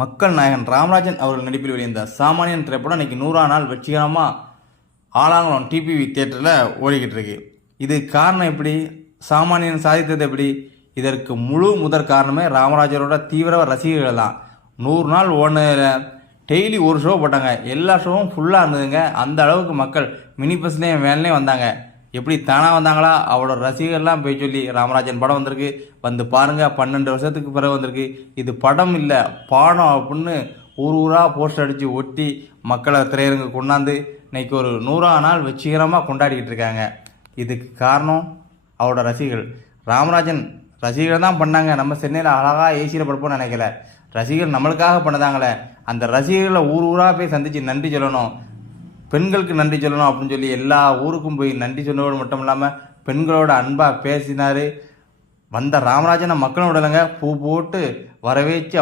மக்கள் நாயகன் ராமராஜன் அவர்கள் நடிப்பில் வெளிவந்த சாமானியன் திரைப்படம் இன்னைக்கு 100ஆம் நாள் வெற்றிகரமாக ஆலாங்குளம் டிபிவி தியேட்டரில் ஓடிக்கிட்டு இருக்கு. இது காரணம் எப்படி, சாமானியன் சாதித்தது எப்படி? இதற்கு முழு முதற் காரணமே ராமராஜரோட தீவிர ரசிகர்கள் தான். 100 நாள் ஓடுனதில் டெய்லி ஒரு ஷோ போட்டாங்க. எல்லா ஷோவும் ஃபுல்லாக இருந்ததுங்க. அந்த அளவுக்கு மக்கள் மினி பஸ்லேயும் வேன்லேயும் வந்தாங்க. எப்படி தானாக வந்தாங்களா? அவரோட ரசிகர்லாம் போய் சொல்லி ராமராஜன் படம் வந்திருக்கு, வந்து பாருங்க, 12 வருஷத்துக்கு பிறகு வந்திருக்கு, இது படம் இல்லை பாடம் அப்படின்னு ஊராக போஸ்டர் அடித்து ஒட்டி மக்களை திரையரங்கு கொண்டாந்து இன்னைக்கு ஒரு 100ஆம் நாள் வெற்றிகரமாக கொண்டாடிக்கிட்டு இருக்காங்க. இதுக்கு காரணம் அவரோட ரசிகர்கள். ராமராஜன் ரசிகர்கள் தான் பண்ணாங்க. நம்ம சென்னையில் அழகாக ஏசியில் படுப்போம்னு நினைக்கல, ரசிகர்கள் நம்மளுக்காக பண்ணதாங்களே. அந்த ரசிகர்களை ஊராக போய் சந்தித்து நன்றி சொல்லணும், பெண்களுக்கு நன்றி சொல்லணும் அப்படின்னு சொல்லி எல்லா ஊருக்கும் போய் நன்றி சொன்னதோடு மட்டும் இல்லாமல் பெண்களோட அன்பாக பேசினார். வந்த ராமராஜனை மக்களோட பூ போட்டு வரவேற்று